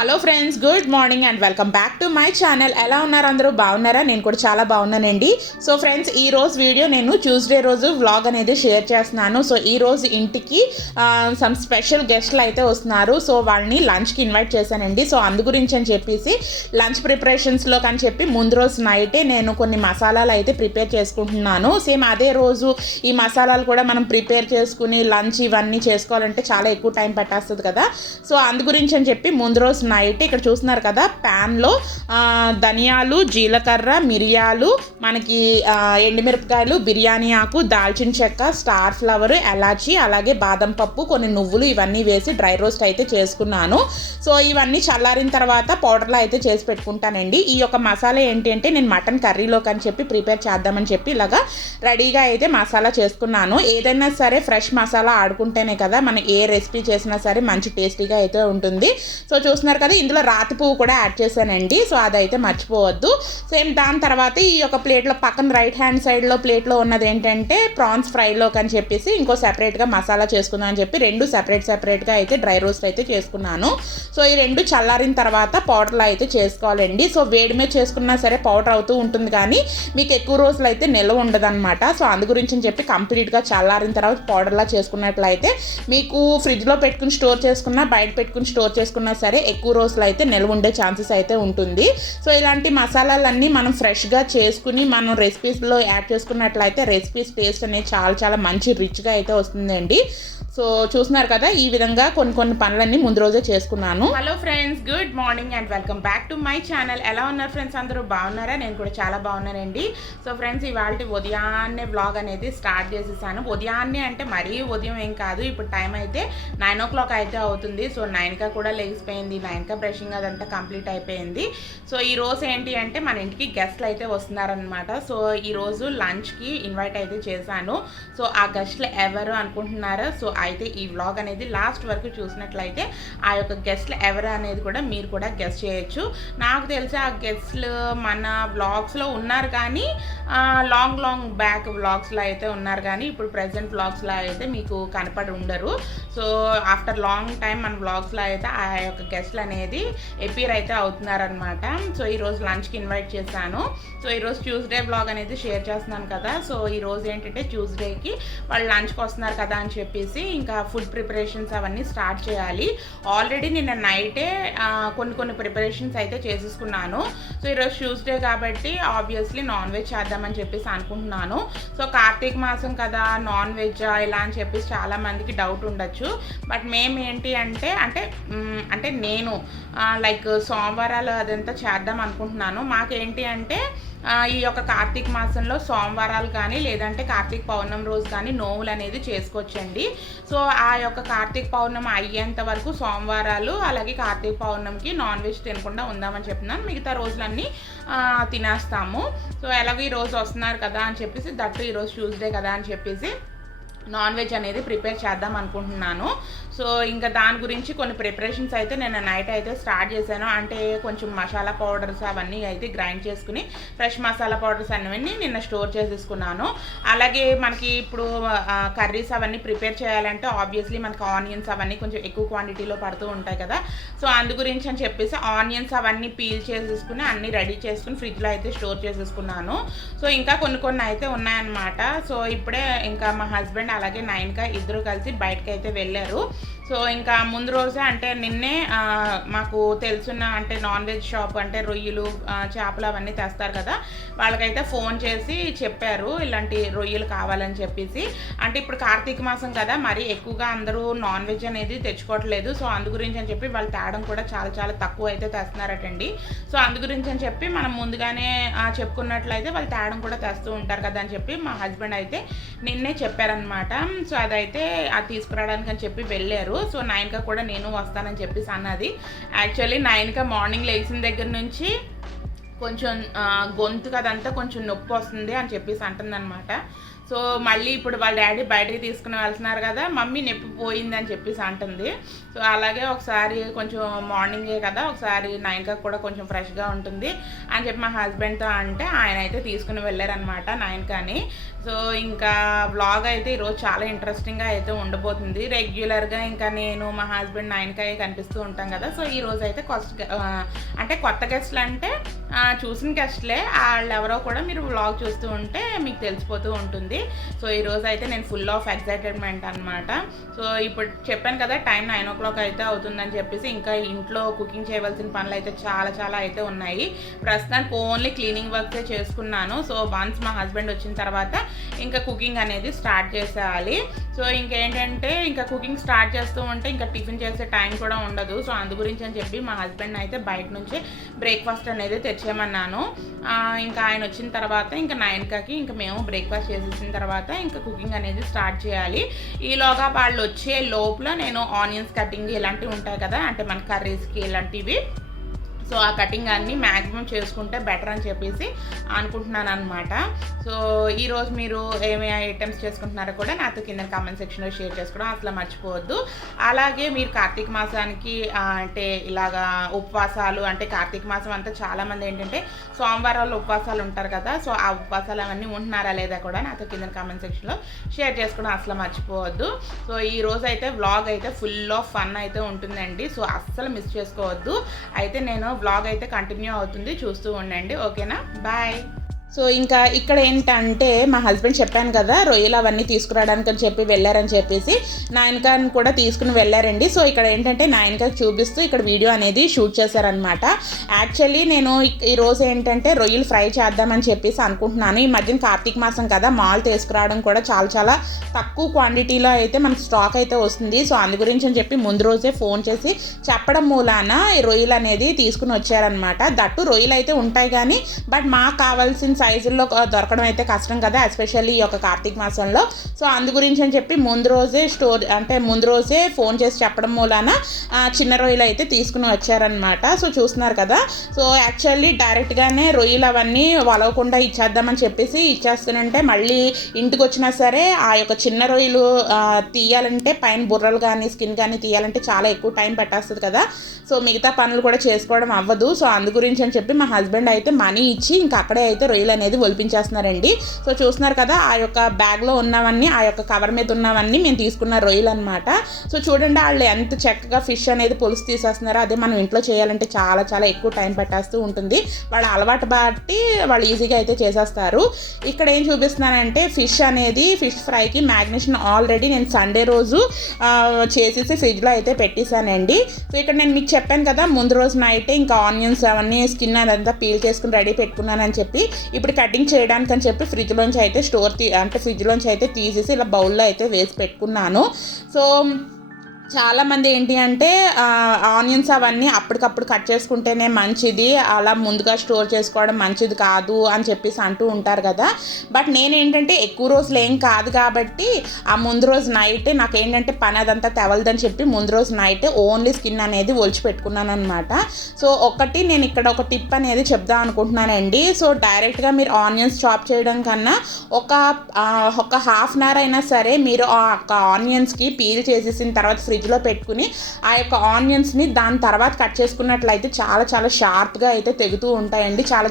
Hello friends, good morning and welcome back to my channel. ఎలా ఉన్నారు అందరూ? బాగున్నారా? నేను కూడా చాలా బాగున్నానండి. సో ఫ్రెండ్స్, ఈ రోజు వీడియో నేను ట్యూస్డే రోజు వ్లాగ్ అనేది షేర్ చేస్తున్నాను. సో ఈ రోజు ఇంటికి సమ్ స్పెషల్ గెస్ట్లు అయితే వస్తున్నారు. సో వాళ్ళని లంచ్కి ఇన్వైట్ చేశానండి. సో అందు గురించి అని చెప్పేసి లంచ్ ప్రిపరేషన్స్లో అని చెప్పి ముందు రోజు నైటే నేను కొన్ని మసాలాలు అయితే ప్రిపేర్ చేసుకుంటున్నాను. సేమ్ అదే రోజు ఈ మసాలాలు కూడా మనం ప్రిపేర్ చేసుకుని లంచ్ ఇవన్నీ చేసుకోవాలంటే చాలా ఎక్కువ టైం పట్టేస్తుంది కదా. సో అందు గురించి అని చెప్పి ముందు రోజు నైట్ ఇక్కడ చూస్తున్నారు కదా, ప్యాన్లో ధనియాలు, జీలకర్ర, మిరియాలు, మనకి ఎండుమిరపకాయలు, బిర్యానీ ఆకు, దాల్చిన చెక్క, స్టార్ ఫ్లవర్, ఎలాచి, అలాగే బాదం పప్పు, కొన్ని నువ్వులు ఇవన్నీ వేసి డ్రై రోస్ట్ అయితే చేసుకున్నాను. సో ఇవన్నీ చల్లారిన తర్వాత పౌడర్లో అయితే చేసి పెట్టుకుంటానండి. ఈ యొక్క మసాలా ఏంటి అంటే నేను మటన్ కర్రీలోకి అని చెప్పి ప్రిపేర్ చేద్దామని చెప్పి ఇలాగా రెడీగా అయితే మసాలా చేసుకున్నాను. ఏదైనా సరే ఫ్రెష్ మసాలా ఆడుకుంటేనే కదా మనం ఏ రెసిపీ చేసినా సరే మంచి టేస్టీగా అయితే ఉంటుంది. సో చూస్తున్నారు కదా, ఇందులో రాతి పువ్వు కూడా యాడ్ చేశానండి. సో అదైతే మర్చిపోవద్దు. సేమ్ దాని తర్వాత ఈ యొక్క ప్లేట్లో పక్కన రైట్ హ్యాండ్ సైడ్లో ప్లేట్లో ఉన్నది ఏంటంటే ప్రాన్స్ ఫ్రైలోకి అని చెప్పేసి ఇంకో సెపరేట్గా మసాలా చేసుకుందాం అని చెప్పి రెండు సెపరేట్గా అయితే డ్రై రోస్ట్ అయితే చేసుకున్నాను. సో ఈ రెండు చల్లారిన తర్వాత పౌడర్లో అయితే చేసుకోవాలండి. సో వేడి మీద చేసుకున్నా సరే పౌడర్ అవుతూ ఉంటుంది, కానీ మీకు ఎక్కువ రోజులు అయితే నిల్వ ఉండదన్నమాట. సో అందు గురించి అని చెప్పి కంప్లీట్గా చల్లారిన తర్వాత పౌడర్లా చేసుకున్నట్లయితే మీకు ఫ్రిడ్జ్లో పెట్టుకుని స్టోర్ చేసుకున్నా బయట పెట్టుకుని స్టోర్ చేసుకున్నా సరే ఎక్కువ రోజులు అయితే నిల్వ ఉండే ఛాన్సెస్ అయితే ఉంటుంది. సో ఇలాంటి మసాలాలన్నీ మనం ఫ్రెష్గా చేసుకుని మనం రెసిపీస్లో యాడ్ చేసుకున్నట్లయితే రెసిపీస్ టేస్ట్ అనేది చాలా చాలా మంచి రిచ్గా అయితే వస్తుందండి. సో చూస్తున్నారు కదా, ఈ విధంగా కొన్ని పనులన్నీ ముందు రోజే చేసుకున్నాను. Hello friends, good morning and welcome back to my channel. ఎలా ఉన్నారు ఫ్రెండ్స్? అందరూ బాగున్నారా? నేను కూడా చాలా బాగున్నానండి. సో ఫ్రెండ్స్, ఇవాళ ఉదయాన్నే వ్లాగ్ అనేది స్టార్ట్ చేసేసాను. ఉదయాన్నే అంటే మరీ ఉదయం ఏం కాదు, ఇప్పుడు టైం అయితే 9 o'clock అయితే అవుతుంది. సో 9కి కూడా లెగిసిపోయింది, 9కి బ్రషింగ్ అదంతా కంప్లీట్ అయిపోయింది. సో ఈ రోజు ఏంటి అంటే మన ఇంటికి గెస్ట్లు అయితే వస్తున్నారనమాట. సో ఈరోజు లంచ్కి ఇన్వైట్ అయితే చేశాను. సో ఆ గెస్ట్లు ఎవరు అనుకుంటున్నారా? సో అయితే ఈ వ్లాగ్ అనేది లాస్ట్ వరకు చూసినట్లయితే ఆ యొక్క గెస్ట్లు ఎవరు అనేది కూడా మీరు కూడా గెస్ట్ చేయొచ్చు. నాకు తెలిసి ఆ గెస్ట్లు మన వ్లాగ్స్లో ఉన్నారు, కానీ లాంగ్ బ్యాక్ వ్లాగ్స్లో అయితే ఉన్నారు, కానీ ఇప్పుడు ప్రజెంట్ వ్లాగ్స్లో అయితే మీకు కనపడి ఉండరు. సో ఆఫ్టర్ లాంగ్ టైం మన వ్లాగ్స్లో అయితే ఆ యొక్క గెస్ట్లు అనేది ఎపీర్ అయితే అవుతున్నారనమాట. సో ఈరోజు లంచ్కి ఇన్వైట్ చేశాను. సో ఈరోజు ట్యూస్డే వ్లాగ్ అనేది షేర్ చేస్తున్నాను కదా. సో ఈరోజు ఏంటంటే ట్యూస్డేకి వాళ్ళు లంచ్కి వస్తున్నారు కదా అని చెప్పేసి ఇంకా ఫుడ్ ప్రిపరేషన్స్ అవన్నీ స్టార్ట్ చేయాలి. ఆల్రెడీ నిన్న నైటే కొన్ని ప్రిపరేషన్స్ అయితే చేసేసుకున్నాను. సో ఈరోజు ట్యూస్డే కాబట్టి ఆబ్వియస్లీ నాన్ వెజ్ చేద్దామని చెప్పేసి అనుకుంటున్నాను. సో కార్తీక మాసం కదా, నాన్ వెజ్ ఇలా అని చెప్పేసి చాలామందికి డౌట్ ఉండొచ్చు. బట్ మేము ఏంటి అంటే నేను లైక్ సోమవారాలు అదంతా చేద్దాం అనుకుంటున్నాను. మాకేంటి అంటే ఈ యొక్క కార్తీక మాసంలో సోమవారాలు కానీ లేదంటే కార్తీక పౌర్ణమి రోజు కానీ నోవులు అనేది చేసుకోవచ్చండి. సో ఆ యొక్క కార్తీక పౌర్ణమి అయ్యేంత వరకు సోమవారాలు అలాగే కార్తీక పౌర్ణమికి నాన్ వెజ్ తినకుండా ఉందామని చెప్తున్నాను. మిగతా రోజులన్నీ తినేస్తాము. సో ఎలాగో ఈ రోజు వస్తున్నారు కదా అని చెప్పేసి, దట్టు ఈరోజు ట్యూస్డే కదా అని చెప్పేసి నాన్ వెజ్ అనేది ప్రిపేర్ చేద్దాం అనుకుంటున్నాను. సో ఇంకా దాని గురించి కొన్ని ప్రిపరేషన్స్ అయితే నేను నైట్ అయితే స్టార్ట్ చేశాను. అంటే కొంచెం మసాలా పౌడర్స్ అవన్నీ అయితే గ్రైండ్ చేసుకుని ఫ్రెష్ మసాలా పౌడర్స్ అన్నీ నిన్న స్టోర్ చేసేసుకున్నాను. అలాగే మనకి ఇప్పుడు కర్రీస్ అవన్నీ ప్రిపేర్ చేయాలంటే ఆబ్వియస్లీ మనకి ఆనియన్స్ అవన్నీ కొంచెం ఎక్కువ క్వాంటిటీలో పడుతూ ఉంటాయి కదా. సో అందు గురించి అని చెప్పేసి ఆనియన్స్ అవన్నీ పీల్ చేసేసుకుని అన్నీ రెడీ చేసుకుని ఫ్రిడ్జ్లో అయితే స్టోర్ చేసేసుకున్నాను. సో ఇంకా కొన్ని అయితే ఉన్నాయన్నమాట. సో ఇప్పుడే ఇంకా మా హస్బెండ్ అలాగే 9కి ఇద్దరు కలిసి బయటకు అయితే వెళ్ళారు. సో ఇంకా ముందు రోజే అంటే నిన్నే మాకు తెలుసున్న అంటే నాన్ వెజ్ షాప్ అంటే రొయ్యలు చేపలు అవన్నీ తెస్తారు కదా, వాళ్ళకైతే ఫోన్ చేసి చెప్పారు ఇలాంటి రొయ్యలు కావాలని చెప్పేసి. అంటే ఇప్పుడు కార్తీక మాసం కదా, మరి ఎక్కువగా అందరూ నాన్ వెజ్ అనేది తెచ్చుకోవట్లేదు. సో అందు గురించి అని చెప్పి వాళ్ళు తేడం కూడా చాలా చాలా తక్కువ అయితే తెస్తున్నారటండి. సో అందు గురించి అని చెప్పి మనం ముందుగానే చెప్పుకున్నట్లయితే వాళ్ళు తేడం కూడా తెస్తూ ఉంటారు కదా అని చెప్పి మా హస్బెండ్ అయితే నిన్నే చెప్పారనమాట. సో అదైతే అది తీసుకురావడానికి అని చెప్పి వెళ్ళారు. సో 9కి కూడా నేను వస్తానని చెప్పేసి అన్నది. యాక్చువల్లీ 9కి మార్నింగ్ లేచిన దగ్గర నుంచి కొంచెం గొంతు కదంతా కొంచెం నొప్పి వస్తుంది అని చెప్పేసి అంటుందన్నమాట. సో మళ్ళీ ఇప్పుడు వాళ్ళ డాడీ బయటకి తీసుకుని వెళ్తున్నారు కదా, మమ్మీ నొప్పి పోయిందని చెప్పేసి అంటుంది. సో అలాగే ఒకసారి కొంచెం మార్నింగే కదా, ఒకసారి 9కి కూడా కొంచెం ఫ్రెష్గా ఉంటుంది అని చెప్పి మా హస్బెండ్తో అంటే ఆయన అయితే తీసుకుని వెళ్ళారనమాట 9కి అని. సో ఇంకా వ్లాగ్ అయితే ఈరోజు చాలా ఇంట్రెస్టింగ్గా అయితే ఉండబోతుంది. రెగ్యులర్గా ఇంకా నేను మా హస్బెండ్ 9కి కనిపిస్తూ ఉంటాం కదా. సో ఈరోజు అయితే కొత్త గెస్ట్లు అంటే చూసిన గెస్ట్లే, వాళ్ళు ఎవరో కూడా మీరు వ్లాగ్ చూస్తూ ఉంటే మీకు తెలిసిపోతూ ఉంటుంది. సో ఈరోజు అయితే నేను ఫుల్ ఆఫ్ ఎక్సైటెడ్మెంట్ అనమాట. సో ఇప్పుడు చెప్పాను కదా టైం 9 o'clock అయితే అవుతుందని చెప్పేసి, ఇంకా ఇంట్లో కుకింగ్ చేయవలసిన పనులు అయితే చాలా అయితే ఉన్నాయి. ప్రస్తుతానికి ఓన్లీ క్లీనింగ్ వర్క్సే చేసుకున్నాను. సో వన్స్ మా హస్బెండ్ వచ్చిన తర్వాత ఇంకా కుకింగ్ అనేది స్టార్ట్ చేసేయాలి. సో ఇంకేంటంటే ఇంకా కుకింగ్ స్టార్ట్ చేస్తూ ఉంటే ఇంకా టిఫిన్ చేసే టైం కూడా ఉండదు. సో అందు గురించి అని చెప్పి మా హస్బెండ్ అయితే బయట నుంచి బ్రేక్ఫాస్ట్ అనేది తెచ్చేయమన్నాను. ఇంకా ఆయన వచ్చిన తర్వాత ఇంకా 9కి ఇంకా మేము బ్రేక్ఫాస్ట్ చేసేసిన తర్వాత ఇంకా కుకింగ్ అనేది స్టార్ట్ చేయాలి. ఈలోగా వాళ్ళు వచ్చే లోపల నేను ఆనియన్స్ కటింగ్ ఇలాంటివి ఉంటాయి కదా, అంటే మన కర్రీస్కి ఇలాంటివి, సో ఆ కటింగ్ అన్నీ మ్యాక్సిమం చేసుకుంటే బెటర్ అని చెప్పేసి అనుకుంటున్నాను అనమాట. సో ఈరోజు మీరు ఏమేమి ఐటమ్స్ చేసుకుంటున్నారో కూడా నాతో కింద కామెంట్ సెక్షన్లో షేర్ చేసుకోవడం అసలు మర్చిపోవద్దు. అలాగే మీరు కార్తీక మాసానికి అంటే ఇలాగా ఉపవాసాలు, అంటే కార్తీక మాసం అంతా చాలామంది ఏంటంటే సోమవారాలు ఉపవాసాలు ఉంటారు కదా, సో ఆ ఉపవాసాలు అవన్నీ ఉంటున్నారా లేదా కూడా నాతో కింద కామెంట్ సెక్షన్లో షేర్ చేసుకోవడం అసలు మర్చిపోవద్దు. సో ఈరోజు అయితే వ్లాగ్ అయితే ఫుల్ ఆఫ్ ఫన్ అయితే ఉంటుందండి. సో అస్సలు మిస్ చేసుకోవద్దు. అయితే నేను వ్లాగ్ అయితే కంటిన్యూ అవుతుంది, చూస్తూ ఉండండి. ఓకేనా, బాయ్. సో ఇంకా ఇక్కడ ఏంటంటే మా హస్బెండ్ చెప్పాను కదా రొయ్యలు అవన్నీ తీసుకురావడానికి అని చెప్పి వెళ్ళారని చెప్పేసి 9కి కూడా తీసుకుని వెళ్ళారండి. సో ఇక్కడ ఏంటంటే 9కి చూపిస్తూ ఇక్కడ వీడియో అనేది షూట్ చేశారనమాట. యాక్చువల్లీ నేను ఈరోజు ఏంటంటే రొయ్యలు ఫ్రై చేద్దామని చెప్పేసి అనుకుంటున్నాను. ఈ మధ్యన కార్తీక మాసం కదా, మాల్ తీసుకురావడం కూడా చాలా తక్కువ క్వాంటిటీలో అయితే మనకు స్టాక్ అయితే వస్తుంది. సో అందు గురించి అని చెప్పి ముందు రోజే ఫోన్ చేసి చెప్పడం మూలాన ఈ రొయ్యలు అనేది తీసుకుని వచ్చారనమాట. దట్టు రొయ్యలు అయితే ఉంటాయి కానీ బట్ మాకు కావాల్సిన సైజుల్లో దొరకడం అయితే కష్టం కదా, ఎస్పెషల్లీ ఈ యొక్క కార్తీక మాసంలో. సో అందు గురించి అని చెప్పి ముందు రోజే ఫోన్ చేసి చెప్పడం మూలాన చిన్న రొయ్యలు అయితే తీసుకుని వచ్చారనమాట. సో చూస్తున్నారు కదా. సో యాక్చువల్లీ డైరెక్ట్గానే రొయ్యలు అవన్నీ వలవకుండా ఇచ్చేద్దామని చెప్పేసి ఇచ్చేస్తానంటే మళ్ళీ ఇంటికి వచ్చినా సరే ఆ యొక్క చిన్న రొయ్యలు తీయాలంటే పైన బుర్రలు కానీ స్కిన్ కానీ తీయాలంటే చాలా ఎక్కువ టైం పట్టేస్తుంది కదా. సో మిగతా పనులు కూడా చేసుకోవడం అవ్వదు. సో అందు గురించి అని చెప్పి మా హస్బెండ్ అయితే మనీ ఇచ్చి ఇంకా అక్కడే అయితే రొయ్యలు అనేది ఒలిపించేస్తున్నారండి. సో చూస్తున్నారు కదా ఆ యొక్క బ్యాగ్లో ఉన్నవన్నీ, ఆ యొక్క కవర్ మీద ఉన్నవన్నీ మేము తీసుకున్న రొయ్యలు అనమాట. సో చూడండి వాళ్ళు ఎంత చక్కగా ఫిష్ అనేది పులుసు తీసేస్తున్నారో. అదే మనం ఇంట్లో చేయాలంటే చాలా ఎక్కువ టైం పట్టేస్తూ ఉంటుంది. వాళ్ళ అలవాటు బట్టి వాళ్ళు ఈజీగా అయితే చేసేస్తారు. ఇక్కడ ఏం చూపిస్తున్నానంటే ఫిష్ ఫ్రైకి మ్యాగ్నేషన్ ఆల్రెడీ నేను సండే రోజు చేసేసి ఫ్రిడ్జ్లో అయితే పెట్టేశానండి. సో ఇక్కడ నేను మీకు చెప్పాను కదా ముందు రోజు నైటే ఇంకా ఆనియన్స్ అవన్నీ స్కిన్ అదంతా పీల్ చేసుకుని రెడీ పెట్టుకున్నానని చెప్పి, ఇప్పుడు కటింగ్ చేయడానికి అని చెప్పి ఫ్రిడ్జ్లోంచి అయితే తీసేసి ఇలా బౌల్లో అయితే వేసి పెట్టుకున్నాను. సో చాలామంది ఏంటి అంటే ఆనియన్స్ అవన్నీ అప్పటికప్పుడు కట్ చేసుకుంటేనే మంచిది, అలా ముందుగా స్టోర్ చేసుకోవడం మంచిది కాదు అని చెప్పేసి అంటూ ఉంటారు కదా. బట్ నేనేంటంటే ఎక్కువ రోజులు ఏం కాదు కాబట్టి ఆ ముందు రోజు నైటే నాకేంటంటే పని అదంతా తెవలదని చెప్పి ముందు రోజు నైటే ఓన్లీ స్కిన్ అనేది ఒలిచి పెట్టుకున్నాను అనమాట. సో నేను ఇక్కడ ఒక టిప్ అనేది చెప్దాం అనుకుంటున్నానండి. సో డైరెక్ట్గా మీరు ఆనియన్స్ చాప్ చేయడం కన్నా ఒక హాఫ్ అన్ అవర్ అయినా సరే మీరు ఆ ఆనియన్స్కి పీల్ చేసేసిన తర్వాత ఫ్రిడ్జ్లో పెట్టుకుని ఆ యొక్క ఆనియన్స్ని దాని తర్వాత కట్ చేసుకున్నట్లయితే చాలా షార్ప్గా అయితే తెగుతూ ఉంటాయండి. చాలా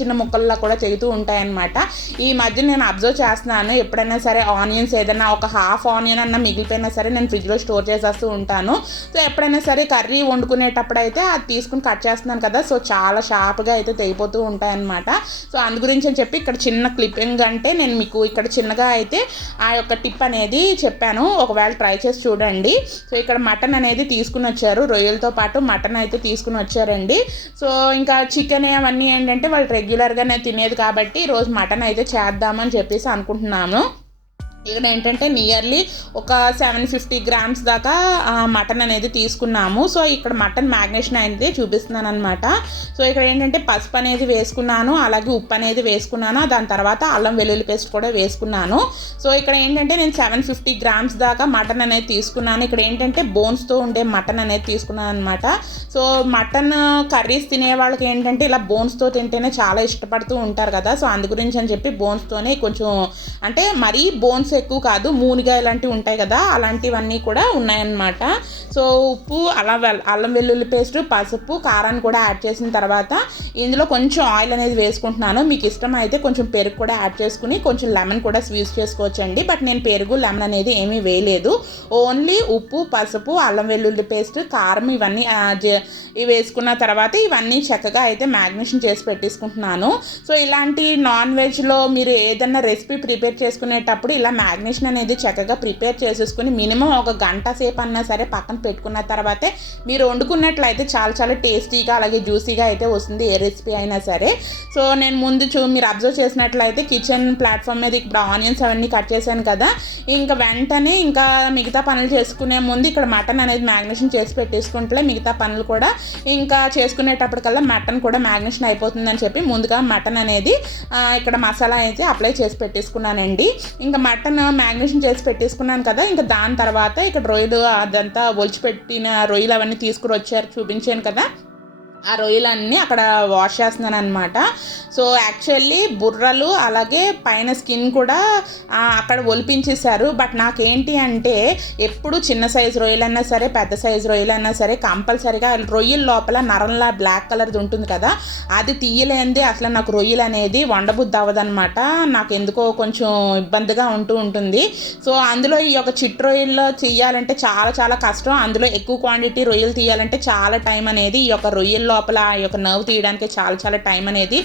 చిన్న ముక్కల్లో కూడా తెగుతూ ఉంటాయన్నమాట. ఈ మధ్య నేను అబ్జర్వ్ చేస్తున్నాను, ఎప్పుడైనా సరే ఆనియన్స్ ఏదైనా ఒక హాఫ్ ఆనియన్ అన్న మిగిలిపోయినా సరే నేను ఫ్రిడ్జ్లో స్టోర్ చేసేస్తూ ఉంటాను. సో ఎప్పుడైనా సరే కర్రీ వండుకునేటప్పుడు అయితే అది తీసుకుని కట్ చేస్తున్నాను కదా, సో చాలా షార్ప్గా అయితే తెగిపోతూ ఉంటాయన్నమాట. సో అందు గురించి అని చెప్పి ఇక్కడ చిన్న క్లిప్పింగ్ అంటే నేను మీకు ఇక్కడ చిన్నగా అయితే ఆ యొక్క టిప్ అనేది చెప్పాను, ఒకవేళ ట్రై చేసి చూడండి. సో ఇక్కడ మటన్ అనేది తీసుకుని వచ్చారు, రొయ్యలతో పాటు మటన్ అయితే తీసుకుని వచ్చారండి. సో ఇంకా చికెన్ అవన్నీ ఏంటంటే వాళ్ళు రెగ్యులర్గానే తినేది కాబట్టి ఈరోజు మటన్ అయితే చేద్దామని చెప్పేసి అనుకుంటున్నాను. ఇక్కడ ఏంటంటే నియర్లీ ఒక 750 గ్రామ్స్ దాకా మటన్ అనేది తీసుకున్నాము. సో ఇక్కడ మటన్ మ్యాగ్నేషన్ అనేది చూపిస్తున్నాను అనమాట. సో ఇక్కడ ఏంటంటే పసుపు అనేది వేసుకున్నాను, అలాగే ఉప్పు అనేది వేసుకున్నాను, దాని తర్వాత అల్లం వెల్లుల్లి పేస్ట్ కూడా వేసుకున్నాను. సో ఇక్కడ ఏంటంటే నేను 750 గ్రామ్స్ దాకా మటన్ అనేది తీసుకున్నాను. ఇక్కడ ఏంటంటే బోన్స్తో ఉండే మటన్ అనేది తీసుకున్నాను అనమాట. సో మటన్ కర్రీస్ తినే వాళ్ళకి ఏంటంటే ఇలా బోన్స్తో తింటేనే చాలా ఇష్టపడుతూ ఉంటారు కదా. సో అందు గురించి అని చెప్పి బోన్స్తోనే కొంచెం అంటే మరీ బోన్స్ ఎక్కువ కాదు, మూనిగా ఇలాంటివి ఉంటాయి కదా, అలాంటివన్నీ కూడా ఉన్నాయన్నమాట. సో ఉప్పు, అల్లం వెల్లుల్లి పేస్ట్, పసుపు, కారాన్ని కూడా యాడ్ చేసిన తర్వాత ఇందులో కొంచెం ఆయిల్ అనేది వేసుకుంటున్నాను. మీకు ఇష్టం అయితే కొంచెం పెరుగు కూడా యాడ్ చేసుకుని కొంచెం లెమన్ కూడా స్క్వీజ్ చేసుకోవచ్చండి. బట్ నేను పెరుగు లెమన్ అనేది ఏమీ వేయలేదు. ఓన్లీ ఉప్పు, పసుపు, అల్లం వెల్లుల్లి పేస్ట్, కారం ఇవన్నీ ఇవి వేసుకున్న తర్వాత ఇవన్నీ చక్కగా అయితే మ్యాగ్నేషన్ చేసి పెట్టేసుకుంటున్నాను. సో ఇలాంటి నాన్ వెజ్లో మీరు ఏదైనా రెసిపీ ప్రిపేర్ చేసుకునేటప్పుడు ఇలా మ్యాగ్నేషన్ అనేది చక్కగా ప్రిపేర్ చేసేసుకుని మినిమం ఒక గంట సేపు అన్నా సరే పక్కన పెట్టుకున్న తర్వాతే మీరు వండుకున్నట్లయితే చాలా చాలా టేస్టీగా అలాగే జ్యూసీగా అయితే వస్తుంది ఏ రెసిపీ అయినా సరే. సో నేను ముందు మీరు అబ్జర్వ్ చేసినట్లయితే కిచెన్ ప్లాట్ఫామ్ మీద ఇప్పుడు ఆనియన్స్ అవన్నీ కట్ చేశాను కదా, ఇంకా వెంటనే ఇంకా మిగతా పనులు చేసుకునే ముందు ఇక్కడ మటన్ అనేది మ్యాగ్నేషన్ చేసి పెట్టేసుకుంటే మిగతా పనులు కూడా ఇంకా చేసుకునేటప్పటికల్లా మటన్ కూడా మ్యాగ్నేషన్ అయిపోతుందని చెప్పి ముందుగా మటన్ అనేది ఇక్కడ మసాలా అయితే అప్లై చేసి పెట్టేసుకున్నానండి. ఇంకా మటన్ మ్యాగ్నేషన్ చేసి పెట్టేసుకున్నాను కదా, ఇంకా దాని తర్వాత ఇక్కడ రొయ్యలు అదంతా ఒలిచిపెట్టిన రొయ్యలు అవన్నీ తీసుకుని వచ్చారు చూపించాను కదా, ఆ రొయ్యలన్నీ అక్కడ వాష్ చేస్తున్నాను అనమాట. సో యాక్చువల్లీ బుర్రలు అలాగే పైన స్కిన్ కూడా అక్కడ ఒలిపించేశారు. బట్ నాకేంటి అంటే ఎప్పుడు చిన్న సైజు రొయ్యలైనా సరే పెద్ద సైజు రొయ్యలైనా సరే కంపల్సరీగా రొయ్యల లోపల నరంలా బ్లాక్ కలర్ది ఉంటుంది కదా, అది తీయలేనిది అసలు నాకు రొయ్యలు అనేది వండబుద్ధి అవ్వదనమాట. నాకు ఎందుకో కొంచెం ఇబ్బందిగా ఉంటుంది. సో అందులో ఈ యొక్క చిట్టు రొయ్యల్లో తీయాలంటే చాలా చాలా కష్టం. అందులో ఎక్కువ క్వాంటిటీ రొయ్యలు తీయాలంటే చాలా టైం అనేది ఈ యొక్క రొయ్యల లోపల ఆ యొక్క నర్వ్ తీయడానికి చాలా చాలా టైం అనేది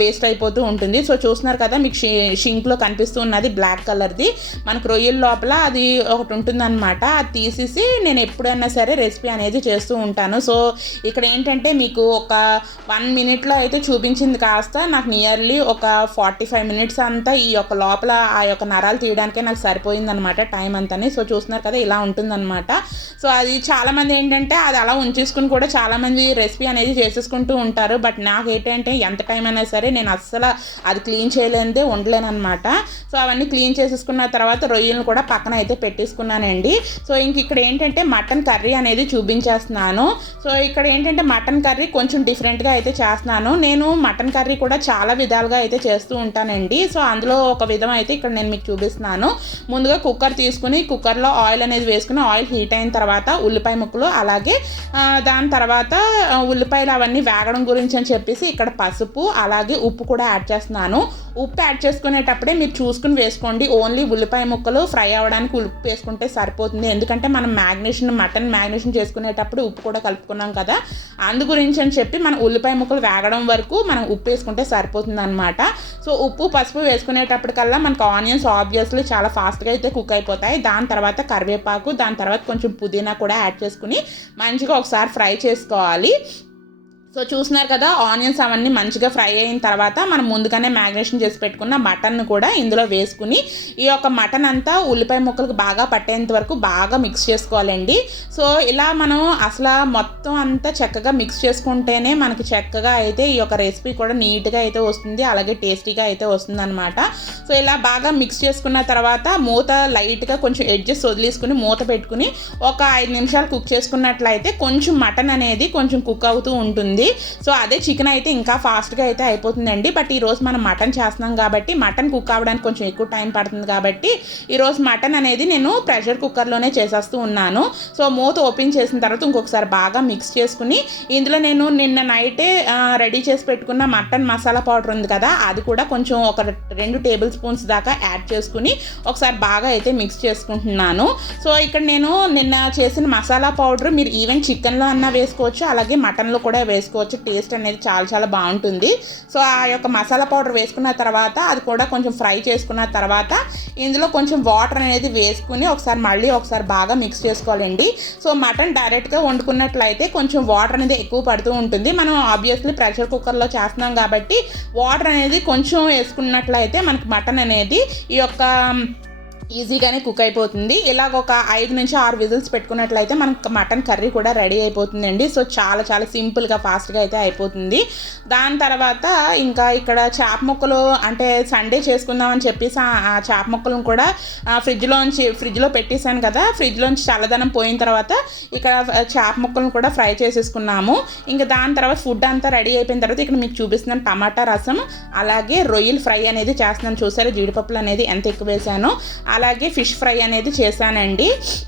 వేస్ట్ అయిపోతూ ఉంటుంది. సో చూస్తున్నారు కదా, మీకు షింక్లో కనిపిస్తూ ఉన్నది బ్లాక్ కలర్ది, మనకు రొయ్యల లోపల అది ఒకటి ఉంటుందన్నమాట. అది తీసేసి నేను ఎప్పుడైనా సరే రెసిపీ అనేది చేస్తూ ఉంటాను. సో ఇక్కడ ఏంటంటే మీకు ఒక 1 మినిట్లో అయితే చూపించింది కాస్త నాకు నియర్లీ ఒక 45 మినిట్స్ అంతా ఈ యొక్క లోపల ఆ యొక్క నరాలు తీయడానికే నాకు సరిపోయిందనమాట టైం అంతని. సో చూస్తున్నారు కదా, ఇలా ఉంటుందన్నమాట. సో అది చాలామంది ఏంటంటే అది అలా ఉంచేసుకుని కూడా చాలామంది రెసిపీ అనేది చేసేసుకుంటూ ఉంటారు. బట్ నాకు ఏంటంటే ఎంత టైం అయినా సరే నేను అస్సలు అది క్లీన్ చేయలేనిదే ఉండలేను అనమాట. సో అవన్నీ క్లీన్ చేసేసుకున్న తర్వాత రొయ్యలను కూడా పక్కన అయితే పెట్టేసుకున్నానండి. సో ఇక్కడ ఏంటంటే మటన్ కర్రీ అనేది చూపించేస్తున్నాను. సో ఇక్కడ ఏంటంటే మటన్ కర్రీ కొంచెం డిఫరెంట్గా అయితే చేస్తున్నాను. నేను మటన్ కర్రీ కూడా చాలా విధాలుగా అయితే చేస్తూ ఉంటానండి. సో అందులో ఒక విధం అయితే ఇక్కడ నేను మీకు చూపిస్తున్నాను. ముందుగా కుక్కర్ తీసుకుని కుక్కర్లో ఆయిల్ అనేది వేసుకుని ఆయిల్ హీట్ అయిన తర్వాత ఉల్లిపాయ ముక్కలు అలాగే దాని తర్వాత ఉల్లిపాయలు అవన్నీ వేగడం గురించి అని చెప్పేసి ఇక్కడ పసుపు అలాగే ఉప్పు కూడా యాడ్ చేస్తున్నాను. ఉప్పు యాడ్ చేసుకునేటప్పుడే మీరు చూసుకుని వేసుకోండి. ఓన్లీ ఉల్లిపాయ ముక్కలు ఫ్రై అవ్వడానికి ఉప్పు వేసుకుంటే సరిపోతుంది. ఎందుకంటే మనం మటన్ మ్యాగ్నేషన్ చేసుకునేటప్పుడు ఉప్పు కూడా కలుపుకున్నాం కదా, అందు గురించి అని చెప్పి మనం ఉల్లిపాయ ముక్కలు వేగడం వరకు మనం ఉప్పు వేసుకుంటే సరిపోతుంది అనమాట. సో ఉప్పు పసుపు వేసుకునేటప్పటికల్లా మనకు ఆనియన్స్ ఆబ్వియస్లీ చాలా ఫాస్ట్గా అయితే కుక్ అయిపోతాయి. దాని తర్వాత కరివేపాకు, దాని తర్వాత కొంచెం పుదీనా కూడా యాడ్ చేసుకుని మంచిగా ఒకసారి ఫ్రై చేసుకోవాలి. సో చూస్తున్నారు కదా, ఆనియన్స్ అవన్నీ మంచిగా ఫ్రై అయిన తర్వాత మనం ముందుగానే మ్యాగ్నేషన్ చేసి పెట్టుకున్న మటన్ కూడా ఇందులో వేసుకుని ఈ యొక్క మటన్ అంతా ఉల్లిపాయ ముక్కలకు బాగా పట్టేంత వరకు బాగా మిక్స్ చేసుకోవాలండి. సో ఇలా మనం అసలు మొత్తం అంతా చక్కగా మిక్స్ చేసుకుంటేనే మనకి చక్కగా అయితే ఈ యొక్క రెసిపీ కూడా నీట్గా అయితే వస్తుంది, అలాగే టేస్టీగా అయితే వస్తుంది అనమాట. సో ఇలా బాగా మిక్స్ చేసుకున్న తర్వాత మూత లైట్గా కొంచెం ఎడ్జెస్ వదిలేసుకుని మూత పెట్టుకుని ఒక 5 నిమిషాలు కుక్ చేసుకున్నట్లయితే కొంచెం మటన్ అనేది కొంచెం కుక్ అవుతూ ఉంటుంది. సో అదే చికెన్ అయితే ఇంకా ఫాస్ట్గా అయితే అయిపోతుందండి. బట్ ఈరోజు మనం మటన్ చేస్తున్నాం కాబట్టి మటన్ కుక్ అవ్వడానికి కొంచెం ఎక్కువ టైం పడుతుంది కాబట్టి ఈరోజు మటన్ అనేది నేను ప్రెషర్ కుక్కర్లోనే చేసేస్తూ ఉన్నాను. సో మూత ఓపెన్ చేసిన తర్వాత ఇంకొకసారి బాగా మిక్స్ చేసుకుని ఇందులో నేను నిన్న నైటే రెడీ చేసి పెట్టుకున్న మటన్ మసాలా పౌడర్ ఉంది కదా, అది కూడా కొంచెం ఒక 2 టేబుల్ స్పూన్స్ దాకా యాడ్ చేసుకుని ఒకసారి బాగా అయితే మిక్స్ చేసుకుంటున్నాను. సో ఇక్కడ నేను నిన్న చేసిన మసాలా పౌడర్ మీరు ఈవెన్ చికెన్లో అన్నా వేసుకోవచ్చు, అలాగే మటన్లో కూడా వేసుకోవచ్చు. టేస్ట్ అనేది చాలా చాలా బాగుంటుంది. సో ఆ యొక్క మసాలా పౌడర్ వేసుకున్న తర్వాత అది కూడా కొంచెం ఫ్రై చేసుకున్న తర్వాత ఇందులో కొంచెం వాటర్ అనేది వేసుకుని మళ్ళీ ఒకసారి బాగా మిక్స్ చేసుకోవాలండి. సో మటన్ డైరెక్ట్గా వండుకున్నట్లయితే కొంచెం వాటర్ అనేది ఎక్కువ పడుతూ ఉంటుంది. మనం ఆబ్వియస్లీ ప్రెషర్ కుక్కర్లో చేస్తున్నాం కాబట్టి వాటర్ అనేది కొంచెం వేసుకున్నట్లయితే మనకి మటన్ అనేది ఈ యొక్క ఈజీగానే కుక్ అయిపోతుంది. ఇలాగ ఒక 5 నుంచి 6 విజిల్స్ పెట్టుకున్నట్లయితే మనకు మటన్ కర్రీ కూడా రెడీ అయిపోతుందండి. సో చాలా చాలా సింపుల్గా ఫాస్ట్గా అయితే అయిపోతుంది. దాని తర్వాత ఇంకా ఇక్కడ చేప ముక్కలు అంటే సండే చేసుకుందామని చెప్పేసి ఆ చేప ముక్కలను కూడా ఫ్రిడ్జ్లో పెట్టేశాను కదా, ఫ్రిడ్జ్లోంచి చల్లదనం పోయిన తర్వాత ఇక్కడ చేప ముక్కలను కూడా ఫ్రై చేసేసుకున్నాము. ఇంకా దాని తర్వాత ఫుడ్ అంతా రెడీ అయిపోయిన తర్వాత ఇక్కడ మీకు చూపిస్తున్నాను టమాటా రసం, అలాగే రొయ్యలు ఫ్రై అనేది చేస్తున్నాను. చూసారా జీడిపప్పులు అనేది ఎంత ఎక్కువ వేసానో. అలాగే ఫిష్ ఫ్రై అనేది చేశానండి.